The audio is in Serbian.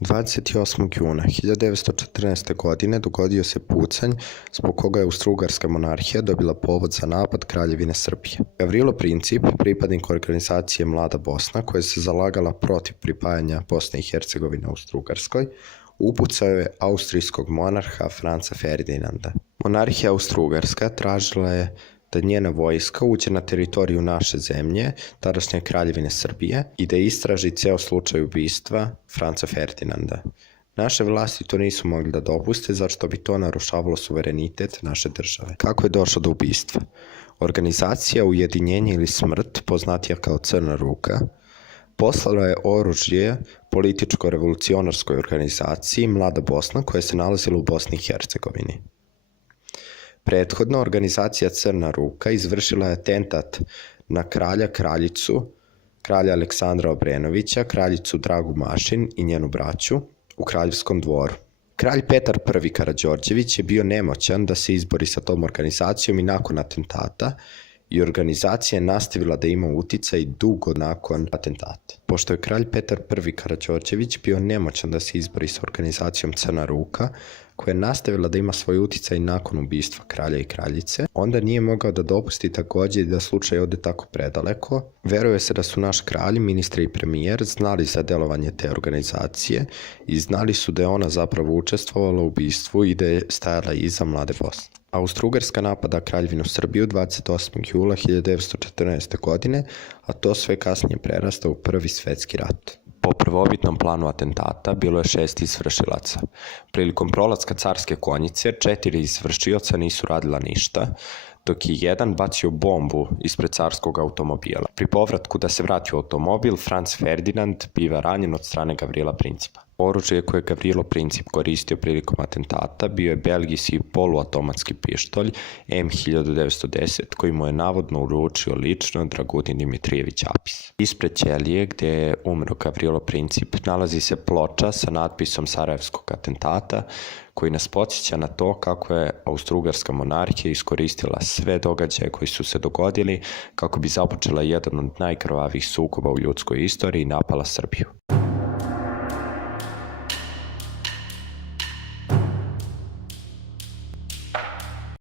28. juna 1914. godine dogodio se pucanj zbog koga je Austro-Ugarska monarhija dobila povod za napad Kraljevine Srbije. Gavrilo Princip, pripadnik organizacije Mlada Bosna, koja se zalagala protiv pripajanja Bosne i Hercegovine Austro-Ugarskoj, upucao je austrijskog monarha Franca Ferdinanda. Monarhija Austro-Ugarska tražila je da njena vojska uđe na teritoriju naše zemlje, tadašnje Kraljevine Srbije, i da istraži ceo slučaj ubistva Franca Ferdinanda. Naše vlasti to nisu mogli da dopuste, zato što bi to narušavalo suverenitet naše države. Kako je došlo do ubistva? Organizacija Ujedinjenje ili smrt, poznatija kao Crna ruka, poslala je oružje političko-revolucionarskoj organizaciji Mlada Bosna, koja se nalazila u Bosni i Hercegovini. Prethodno, organizacija Crna ruka izvršila je atentat na kraljicu, kralja Aleksandra Obrenovića, kraljicu Dragu Mašin i njenu braću u kraljevskom dvoru. Kralj Petar I Karađorđević je bio nemoćan da se izbori sa tom organizacijom i nakon atentata, i organizacija je nastavila da ima uticaj dugo nakon atentata. Pošto je kralj Petar I Karađorđević bio nemoćan da se izbori sa organizacijom Crna ruka, koja je nastavila da ima svoj uticaj nakon ubistva kralja i kraljice, onda nije mogao da dopusti takođe da slučaj ode tako predaleko. Veruje se da su naš kralj, ministri i premijer znali za delovanje te organizacije i znali su da je ona zapravo učestvovala u ubistvu i da je stajala iza Mlade Bosne. Austro-Ugarska napada Kraljevinu Srbiju 28. jula 1914. godine, a to sve kasnije prerasta u Prvi svetski rat. Po prvobitnom planu atentata bilo je 6 izvršilaca. Prilikom prolaska carske konjice 4 izvršioca nisu radila ništa, dok je jedan bacio bombu ispred carskog automobila. Pri povratku da se vrati u automobil, Franc Ferdinand biva ranjen od strane Gavrila Principa. Oružje koje je Gavrilo Princip koristio prilikom atentata bio je belgijski poluautomatski pištolj M1910 koji mu je navodno uručio lično Dragutin Dimitrijević Apis. Ispred ćelije gde je umro Gavrilo Princip nalazi se ploča sa natpisom Sarajevskog atentata koji nas podsjeća na to kako je Austro-Ugarska monarhija iskoristila sve događaje koji su se dogodili kako bi započela jedan od najkrvavijih sukoba u ljudskoj istoriji i napala Srbiju.